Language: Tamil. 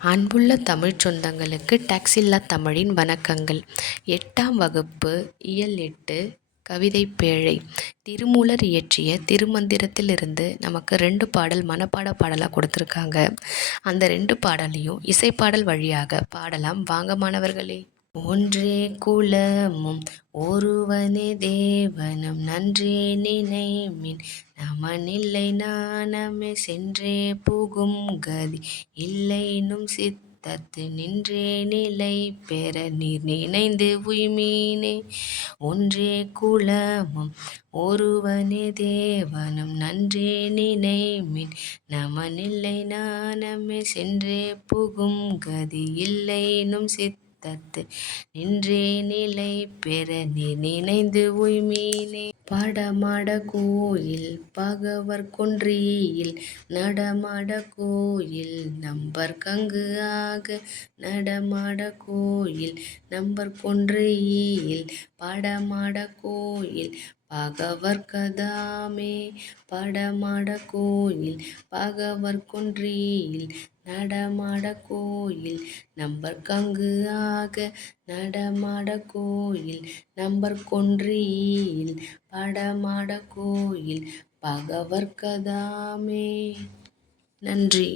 அன்புள்ள தமிழ் சொந்தங்களுக்கு டாக்ஸில்லா தமிழின் வணக்கங்கள். எட்டாம் வகுப்பு இயல் எட்டு கவிதை பேழை. திருமூலர் இயற்றிய திருமந்திரத்திலிருந்து நமக்கு ரெண்டு பாடல் மனப்பாட பாடலாக கொடுத்துருக்காங்க. அந்த ரெண்டு பாடலையும் இசைப்பாடல் வழியாக பாடலாம். வாங்க மாணவர்களே. ஒன்றே குலமும் ஒருவனே தேவனும். நன்றே நினைமின் நமனில்லை நாணமே. சென்றே புகும் கதி இல்லைனும் சித்தத்து. நின்றே நிலை பெற நீர் நினைந்து உய்மீனே. ஒன்றே குலமும் ஒருவனே தேவனும். நன்றே நினைமின் நமனில்லை நாணமே. சென்றே புகும் கதி இல்லைனும் தத்து. நின்றே நிலை பெற நீர் நினைந்து உய்மீனே. படமாட கோயில் பகவர் கொன்றியில் நடமாட கோயில் நம்பர் கங்கு ஆக. நடமாட கோயில் நம்பர் கொன்றியில் படமாட கோயில் பகவர் கதாமே படமாட கோயில் பகவர் கொன்றியில் நடமாட கோயில் நம்பர் கங்கு ஆக நடமாட கோயில் நம்பர் கொன்றியில் படமாட கோயில் பகவர் கதாமே. நன்றி.